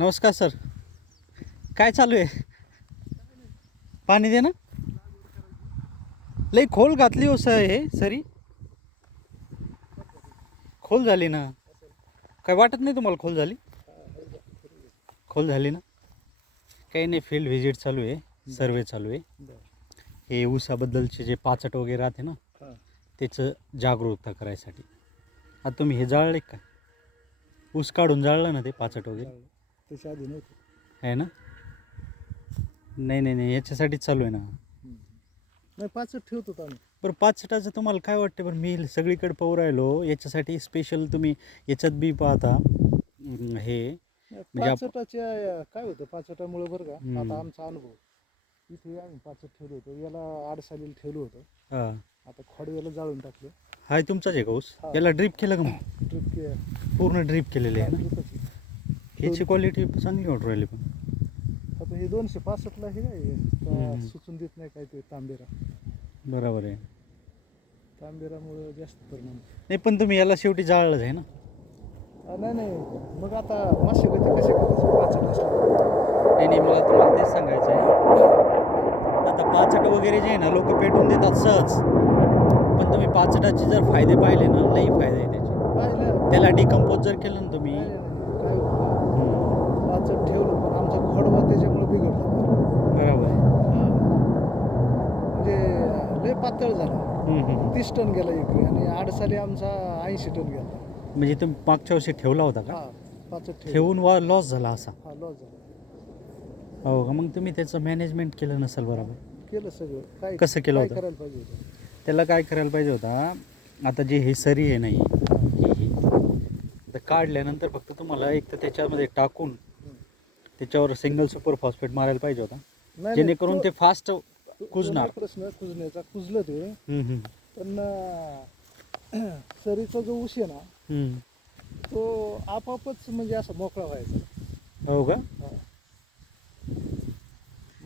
नमस्कार सर. काय चालू आहे? पाणी दे ना. लई खोल घातली हो सर हे सरी. खोल झाली ना. काय वाटत नाही तुम्हाला खोल झाली? खोल झाली ना. काही नाही फील्ड व्हिजिट चालू आहे. सर्वे चालू आहे. हे ऊसाबद्दलचे जे पाचट वगैरे राहते ना त्याचं जागरूकता करायसाठी. आता तुम्ही हे जाळले का? ऊस काढून जाळलं ना ते पाचट वगैरे? त्याच्या आधी नव्हतं. आहे ना? नाही नाही नाही याच्यासाठीच चालू आहे ना. नाही पाचच ठेवत होतो आम्ही. बरं पाचटाचं तुम्हाला काय वाटतं बरं मी सगळीकडे पाहू राहिलो. याच्यासाठी स्पेशल तुम्ही याच्यात बी पाहता. अं, हे. नाही, म्हणजे आप- पाचटाच्या काय होतं? पाचटामुळे बरं का हम्म. आता आमचा अनुभव. इथे आम्ही पाचट ठेवलं होतं. याला आडसालीला ठेवलं होतं. हां. आता खोडव्याला जाळून टाकलं. हाय तुमचाच आहे का ऊस? हा. याला ड्रीप केलं का मग? ट्रिप पूर्ण ड्रीप केलेले आहे ना? याची क्वालिटी चांगली वाटू राहिली पण. आता हे दोनशे पासष्टला हे आहे? का हम्म. सुचून देत नाही काय ते तांबेरा. बरोबर आहे. तांबेरामुळे जास्त परिणाम. नाही पण तुम्ही याला शेवटी जाळलंच आहे ना? आ, नाही नाही. मग आता मशागती कसे करायचे पाचट असलं नाही नाही मला तुम्हाला तेच सांगायचं आहे. आता पाचट वगैरे जे आहे ना लोक पेटून देतात सहज. पण तुम्ही पाचटाचे जर फायदे पाहिले ना लई फायदे आहे त्याचे. पाहिलं. त्याला डिकम्पोज जर केलं ना तुम्ही. काय होतं? पाचट ठेवलं पण आमचा खोडवा त्याच्यामुळे बिघडला बरोबर म्हणजे लय पातळ झाला. तीस टन गेला एकरी आणि आडसाली आमचा ऐंशी टन गेला म्हणजे तुम्ही मागच्या वर्षी ठेवला होता का हा ठेव ठेवून वा लॉस झाला असा हा लॉस झाला हो का मग तुम्ही त्याचं मॅनेजमेंट केलं नसेल बरोबर केलं सगळं काय कसं केलं काय होतं? करायला पाहिजे होतं त्याला काय करायला पाहिजे होता आता जे हे सरी आहे नाही ही ही तर काढल्यानंतर फक्त तुम्हाला एक तर त्याच्यामध्ये टाकून त्याच्यावर सिंगल सुपर फॉस्फेट मारायला पाहिजे होता. जेणेकरून तो- फास्ट कुजणार. प्रश्न कुजण्याचा. कुजलं ते. पण सरीचा जो ऊस आहे ना. तो आपापच म्हणजे असा मोकळा व्हायचा. हो का.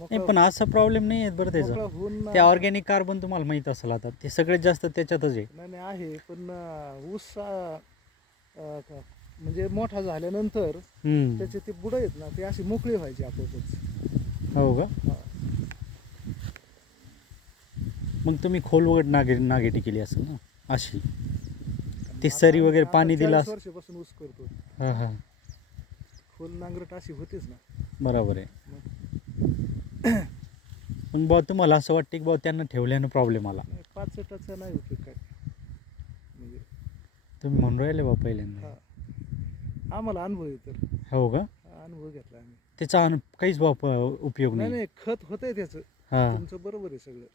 नाही पण असा प्रॉब्लेम नाही आहे बरं त्याचा. ते ऑर्गॅनिक कार्बन तुम्हाला माहीत असेल आता. ते सगळ्यात जास्त त्याच्यातच आहे. नाही आहे पण ऊस म्हणजे मोठा झाल्यानंतर हम्म. त्याचे ते बुडं आहेत ना ते अशी मोकळी व्हायची आपोआपच. हो का? हा. मग तुम्ही खोल वगैरे नागे नागेटी केली असेल ना अशी? ती सरी वगैरे आता पाणी दिलं 40 असं वर्षापासून ऊस करतो हां हां. खोल नांगरट अशी होतीच ना. बरोबर आहे. मग? बुवा तुम्हाला असं वाटतं की बुवा त्यांना ठेवल्यानं प्रॉब्लेम आला? नाही, पाच टचा नाही उपयोग काय. म्हणजे तुम्ही म्हणून राहिले बा पहिल्यांदा. हा. आम्हाला अनुभव आहे तर हो का? अनुभव घेतला आम्ही. त्याचा अनु काहीच उपयोग नाही नाही. नाही खत होतंय त्याचं. हां. तुमचं बरोबर आहे सगळं.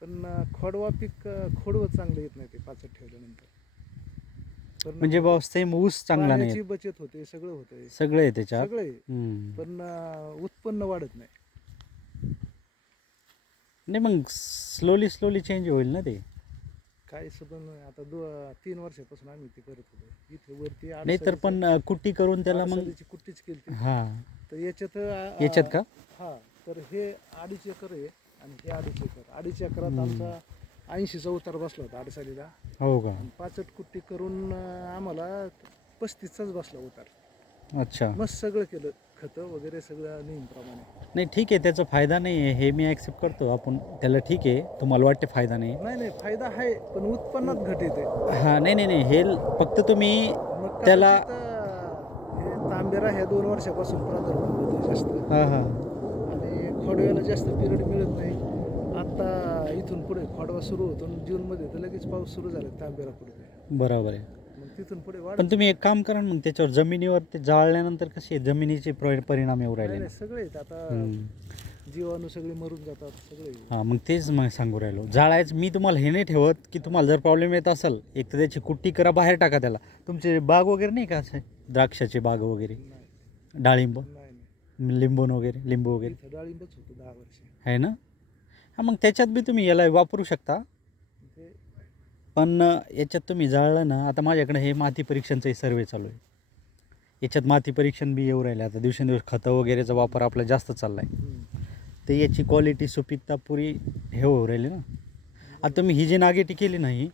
पण अं, खोडवा पीक अं, खोडवं चांगलं येत नाही ते पाचट ठेवल्यानंतर. पण म्हणजे सेम ऊस चांगला नाही पाण्याची बचत होते सगळं होतंय. सगळं आहे त्याच्यात? सगळं आहे. हम्म. पण अं, उत्पन्न वाढत नाही. नाही मग स्लोली स्लोली चेंज होईल ना ते? काय पण आता दो तीन वर्षापासून आम्ही ते करत होतो. इथे वरती नाही तर पण अं, कुट्टी करून त्याला मग कुट्टीच केली हां. तर याच्यात अं, याच्यात का? हा. तर हे अडीच एकर आहे आणि हे अडीच एकर. अडीच एकरात. आमचा ऐंशीचा उतार बसला होता अडसालीला हो का? आणि पाचट कुट्टी करून अं, आम्हाला पस्तीसचाच बसला उतार. अच्छा. मस्त सगळं केलं. खतं वगैरे सगळं नेहमीप्रमाणे नाही ठीक आहे त्याचा फायदा नाही आहे. हे मी ॲक्सेप्ट करतो. आपण त्याला ठीक आहे. तुम्हाला वाटते फायदा नाही. नाही नाही फायदा आहे पण उत्पन्नात घट येते. हां नाही नाही नाही. हे ल- फक्त तुम्ही मग त्याला- कदाचित, अं, हे तांबेरा ह्या दोन वर्षापासून प्रादुर्भाव होतो जास्त. हां हां. आणि खोडव्याला जास्त पिरियड मिळत नाही. आता इथून पुढे खोडवा सुरू होतो. आणि जूनमध्ये तर लगेच पाऊस सुरू झाला तांबेरा पुढे. बरोबर आहे. तिथून पुढे वाढ पण तुम्ही एक काम करा ना मग त्याच्यावर जमिनीवर ते जाळल्यानंतर कसे जमिनीचे प्र- परिणाम येऊ राहिले? सगळे आता. जीवाणू सगळे मरून जातात सगळे हां मग तेच मग सांगू राहिलो. जाळायचं मी तुम्हाला हे नाही ठेवत की तुम्हाला जर प्रॉब्लेम येत असेल एक तर त्याची कुट्टी करा बाहेर टाका त्याला. तुमचे बाग वगैरे नाही का असे? द्राक्षाचे बाग वगैरे. नाही. डाळिंब? नाही नाही. लिंबून वगैरे लिंबू वगैरे. इथं डाळिंबच होतं दहा वर्ष. आहे ना? हां मग त्याच्यात बी तुम्ही याला वापरू शकता. पण याच्यात तुम्ही जाळलं ना आता माझ्याकडे हे माती परीक्षणचाही सर्वे चालू आहे. याच्यात माती परीक्षण बी येऊ राहिलं आता दिवसेंदिवस खतं वगैरेचा वापर आपला जास्त चालला आहे तर याची क्वालिटी सुपिकता पुरी हे होऊ राहिली ना. आता तुम्ही ही जी नागेटी केली नाही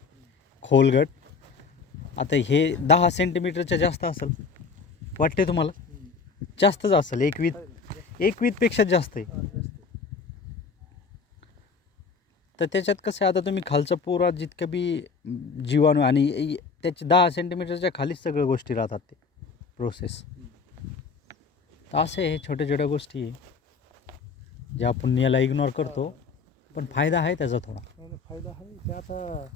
खोलगट आता हे दहा सेंटीमीटरच्या जास्त असेल वाटते तुम्हाला? जास्तच असेल एक एकवीतपेक्षा जास्त आहे हा, जास्त. तर त्याच्यात कसं आहे आता तुम्ही खालचा पोरा जितकं बी जीवाणू आणि त्याची त्याचे दहा सेंटीमीटरच्या खालीच सगळ्या गोष्टी राहतात ते. प्रोसेस तर असे हे छोट्या छोट्या गोष्टी आहे ज्या आपण याला इग्नोर करतो. पण फायदा आहे त्याचा थोडा. फायदा आहे. त्याचा